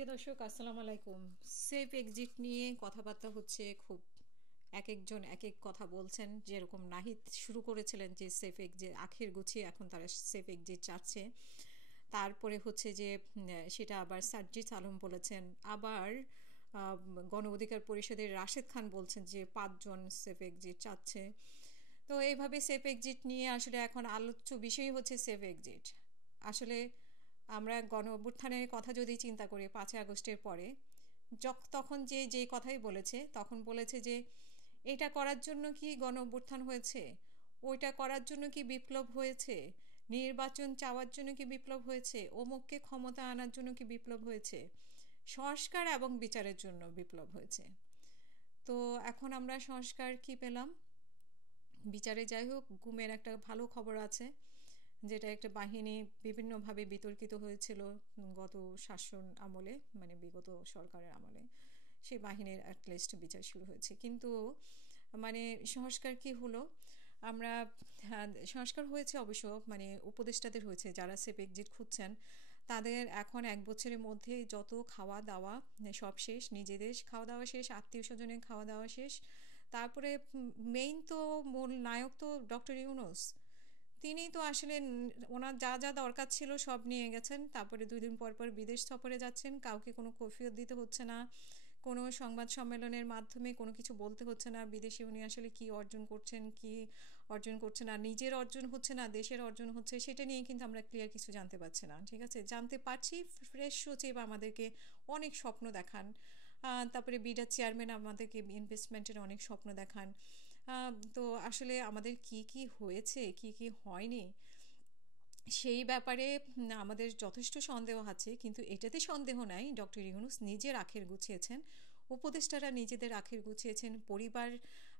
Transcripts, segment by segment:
প্রিয় দর্শক আসসালামু আলাইকুম। সেফ এক্সিট নিয়ে কথাবার্তা হচ্ছে খুব একেকজন একেক কথা বলছেন। যেরকম নাহিদ শুরু করেছিলেন যে সেফ এক্সিট আখের গুছিয়ে এখন তারা সেফ এক্সিট চাচ্ছে। তারপরে হচ্ছে যে সেটা আবার সার্জিস আলম বলেছেন। আবার গণ অধিকার পরিষদের রাশেদ খান বলছেন যে ৫ জন সেফ এক্সিট চাচ্ছে। তো এইভাবে সেফ এক্সিট নিয়ে আসলে এখন আলোচ্য বিষয় হচ্ছে সেফ এক্সিট। আসলে আমরা গণ অভ্যুত্থানের কথা যদি চিন্তা করি ৫ই আগস্টের পরে তখন যে কথাই বলেছে তখন বলেছে যে এটা করার জন্য কি গণ অভ্যুত্থান হয়েছে, ওইটা করার জন্য কি বিপ্লব হয়েছে, নির্বাচন চাওয়ার জন্য কি বিপ্লব হয়েছে, অমুককে ক্ষমতা আনার জন্য কি বিপ্লব হয়েছে, সংস্কার এবং বিচারের জন্য বিপ্লব হয়েছে। তো এখন আমরা সংস্কার কি পেলাম, বিচারে যাই হোক গুমের একটা ভালো খবর আছে, যেটা একটা বাহিনী বিভিন্নভাবে বিতর্কিত হয়েছিল গত শাসন আমলে, মানে বিগত সরকারের আমলে। সেই বাহিনীর অ্যাটলিস্ট বিচার শুরু হয়েছে, কিন্তু মানে সংস্কার কি হলো আমরা, হ্যাঁ, সংস্কার হয়েছে অবশ্য, মানে উপদেষ্টাদের হয়েছে, যারা সেফ এক্সিট খুঁজছেন তাদের এখন ১ বছরের মধ্যে যত খাওয়া দাওয়া সব শেষ, নিজেদের খাওয়া দাওয়া শেষ, আত্মীয় স্বজনের খাওয়া দাওয়া শেষ। তারপরে মেইন তো মূল নায়ক তো ডক্টর ইউনূস, তিনি তো আসলে ওনার যা যা দরকার ছিল সব নিয়ে গেছেন। তারপরে ২ দিন পর পর বিদেশ সফরে যাচ্ছেন, কাউকে কোনো কৈফিয়ত দিতে হচ্ছে না, কোনো সংবাদ সম্মেলনের মাধ্যমে কোনো কিছু বলতে হচ্ছে না বিদেশে উনি আসলে কি অর্জন করছেন, কি অর্জন করছেন, আর নিজের অর্জন হচ্ছে না দেশের অর্জন হচ্ছে, সেটা নিয়ে কিন্তু আমরা ক্লিয়ার কিছু জানতে পারছি না। ঠিক আছে, জানতে পারছি ফ্রেশ সচিব আমাদেরকে অনেক স্বপ্ন দেখান, তারপরে বিডার চেয়ারম্যান আমাদেরকে ইনভেস্টমেন্টের অনেক স্বপ্ন দেখান। তো আসলে আমাদের কি কি হয়েছে কি কি হয়নি সেই ব্যাপারে আমাদের যথেষ্ট সন্দেহ আছে, কিন্তু এটাতে সন্দেহ নাই ডক্টর ইউনূস নিজের আখের গুছিয়েছেন, উপদেষ্টারা নিজেদের আখের গুছিয়েছেন, পরিবার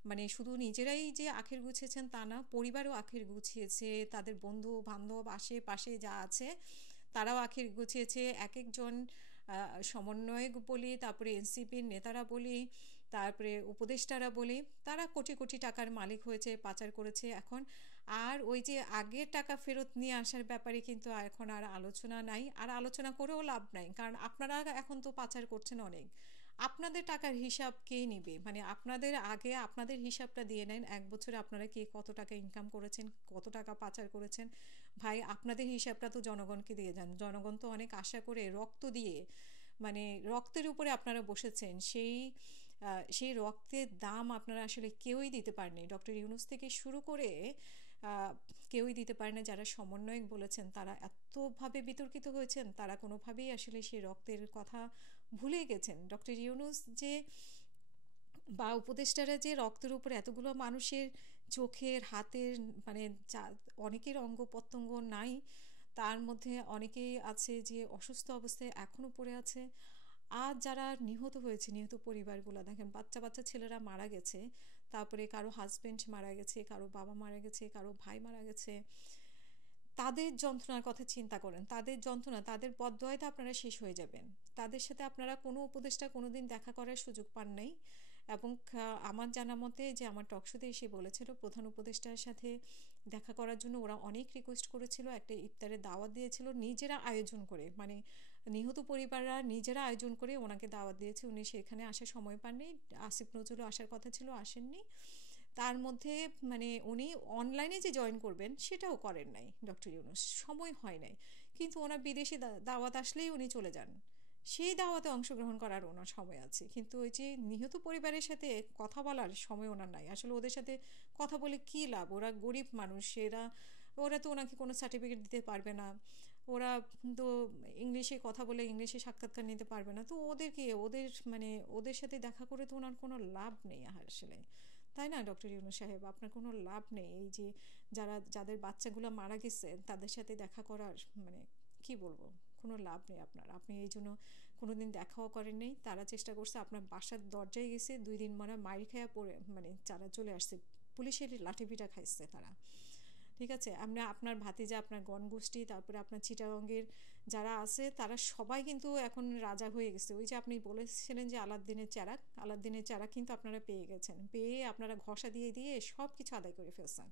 মানে শুধু নিজেরাই যে আখের গুছিয়েছেন তা না, পরিবারও আখের গুছিয়েছে, তাদের বন্ধু বান্ধব আশেপাশে যা আছে তারাও আখের গুছিয়েছে। এক একজন সমন্বয়ক বলি, তারপরে এনসিপির নেতারা বলি, তারপরে উপদেষ্টারা বলি, তারা কোটি কোটি টাকার মালিক হয়েছে, পাচার করেছে এখন। আর ওই যে আগের টাকা ফেরত নিয়ে আসার ব্যাপারে কিন্তু এখন আর আলোচনা নাই, আর আলোচনা করেও লাভ নাই, কারণ আপনারা এখন তো পাচার করছেন অনেক। আপনাদের টাকার হিসাব কে নিবে, মানে আপনাদের আগে আপনাদের হিসাবটা দিয়ে নেন, ১ বছরে আপনারা কে কত টাকা ইনকাম করেছেন, কত টাকা পাচার করেছেন। ভাই আপনাদের হিসাবটা তো জনগণকে দিয়ে যান, জনগণ তো অনেক আশা করে রক্ত দিয়ে, মানে রক্তের উপরে আপনারা বসেছেন, সেই রক্তের দাম আপনারা আসলে কেউই দিতে পারেনি, ডক্টর ইউনূস থেকে শুরু করে কেউই দিতে পারে না। যারা সমন্বয়ক বলেছেন তারা এতভাবে বিতর্কিত হয়েছেন, তারা কোনোভাবেই আসলে সেই রক্তের কথা ভুলে গেছেন। ডক্টর ইউনূস যে বা উপদেষ্টারা যে রক্তের উপর এতগুলো মানুষের চোখের হাতের মানে অনেকের অঙ্গ প্রত্যঙ্গ নাই, তার মধ্যে অনেকেই আছে যে অসুস্থ অবস্থায় এখনও পড়ে আছে। আর যারা নিহত হয়েছে, নিহত পরিবারগুলো দেখেন, বাচ্চা বাচ্চা ছেলেরা মারা গেছে, তারপরে কারো হাজব্যান্ড মারা গেছে, কারো বাবা মারা গেছে, কারো ভাই মারা গেছে। তাদের যন্ত্রণার কথা চিন্তা করেন, তাদের যন্ত্রণা, তাদের বদদোয়ায় তো আপনারা শেষ হয়ে যাবেন। তাদের সাথে আপনারা কোনো উপদেষ্টা কোনোদিন দেখা করার সুযোগ পান নাই। এবং আমার জানা মতে যে আমার টকশোতে এসে বলেছিল প্রধান উপদেষ্টার সাথে দেখা করার জন্য ওরা অনেক রিকোয়েস্ট করেছিল, একটা ইফতারের দাওয়াত দিয়েছিল নিজেরা আয়োজন করে, মানে নিহত পরিবাররা নিজেরা আয়োজন করে ওনাকে দাওয়াত দিয়েছে, উনি সেখানে আসার সময় পাননি। আসিফ নজরুলও আসার কথা ছিল, আসেননি। তার মধ্যে মানে উনি অনলাইনে যে জয়েন করবেন সেটাও করেন নাই ডক্টর ইউনূস, সময় হয় নাই। কিন্তু ওনার বিদেশি দাওয়াত আসলেই উনি চলে যান, সেই দাওয়াতে অংশগ্রহণ করার ওনার সময় আছে, কিন্তু ওই যে নিহত পরিবারের সাথে কথা বলার সময় ওনার নাই। আসলে ওদের সাথে কথা বলে কী লাভ, ওরা গরিব মানুষ, ওরা তো ওনাকে কোনো সার্টিফিকেট দিতে পারবে না, ওরা তো ইংলিশে কথা বলে ইংলিশে সাক্ষাৎকার নিতে পারবে না, তো ওদেরকে মানে ওদের সাথে দেখা করে তো ওনার কোনো লাভ নেই আসলে, তাই না ডক্টর ইউনূস সাহেব? আপনার কোনো লাভ নেই এই যে যাদের বাচ্চাগুলো মারা গেছে তাদের সাথে দেখা করার, মানে কি বলবো, কোনো লাভ নেই আপনার। আপনি এই জন্য কোনো দিন দেখাও করেন নেই। তারা চেষ্টা করছে, আপনার বাসার দরজায় গেছে ২ দিন মানে মাইর খায়া পড়ে, মানে যারা চলে আসছে পুলিশের লাঠিপিটা খাইছে তারা। ঠিক আছে, আমরা আপনার ভাতিজা, আপনার গণগোষ্ঠী, তারপরে আপনার চিটাগঙ্গের যারা আছে তারা সবাই কিন্তু এখন রাজা হয়ে গেছে। ওই যে আপনি বলেছিলেন যে আলাদ্দিনের চারাক কিন্তু আপনারা পেয়ে গেছেন, পেয়ে আপনারা ঘষা দিয়ে দিয়ে সব কিছু আদায় করে ফেলছেন।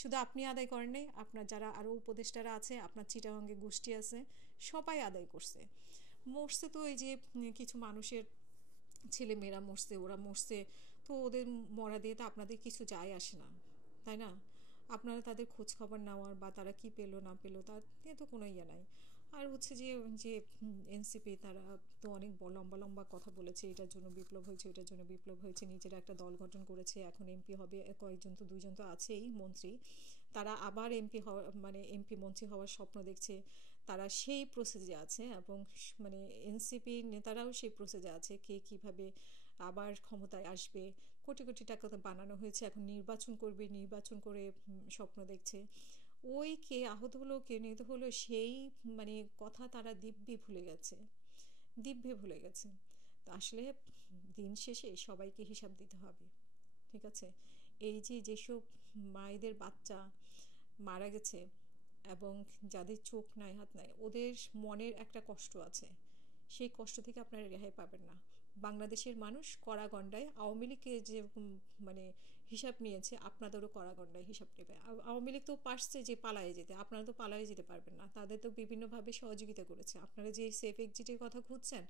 শুধু আপনি আদায় করেন নাই, আপনার যারা আরও উপদেষ্টারা আছে, আপনার চিটাগঙ্গে গোষ্ঠী আছে, সবাই আদায় করছে। মরছে তো এই যে কিছু মানুষের ছেলে মেয়েরা মরছে, ওরা মরছে, তো ওদের মরা দিয়ে তো আপনাদের কিছু যায় আসে না, তাই না? আপনারা তাদের খোঁজ খবর নেওয়ার বা তারা কি পেলো না পেলো তার নিয়ে তো কোনো ইয়ে নাই। আর হচ্ছে যে যে এনসিপি তারা তো অনেক লম্বা লম্বা কথা বলেছে, এটার জন্য বিপ্লব হয়েছে, এটার জন্য বিপ্লব হয়েছে, নিজেরা একটা দল গঠন করেছে, এখন এমপি হবে, কয়েকজন তো দুইজন তো আছেই মন্ত্রী, তারা আবার এমপি হওয়া মানে এমপি মন্ত্রী হওয়ার স্বপ্ন দেখছে, তারা সেই প্রসেসে আছে। এবং মানে এনসিপি নেতারাও সেই প্রসেসে আছে, কে কিভাবে আবার ক্ষমতায় আসবে, কোটি কোটি টাকা তো বানানো হয়েছে, এখন নির্বাচন করবে, নির্বাচন করে স্বপ্ন দেখছে। ওই কে আহত হলো কে নিহত হলো সেই মানে কথা তারা দিব্যি ভুলে গেছে, দিব্যি ভুলে গেছে। তো আসলে দিন শেষে সবাইকে হিসাব দিতে হবে, ঠিক আছে? এই যে যেসব মায়েদের বাচ্চা মারা গেছে এবং যাদের চোখ নাই হাত নাই, ওদের মনের একটা কষ্ট আছে, সেই কষ্ট থেকে আপনারা রেহাই পাবেন না। বাংলাদেশের মানুষ কড়াগন্ডায় আওয়ামী লীগকে যেরকম মানে হিসাব নিয়েছে, আপনাদেরও কড়াগন্ডায় হিসাব নেবে। আওয়ামী লীগ তো পারছে যে পালায়ে যেতে, আপনারা তো পালায়ে যেতে পারবেন না, তাদের তো বিভিন্নভাবে সহযোগিতা করেছে। আপনারা যে সেফ এক্সিটের কথা খুঁজছেন,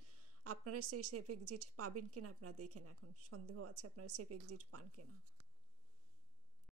আপনারা সেই সেফ এক্সিট পাবেন কিনা আপনারা দেখেন, এখন সন্দেহ আছে আপনারা সেফ এক্সিট পান কিনা।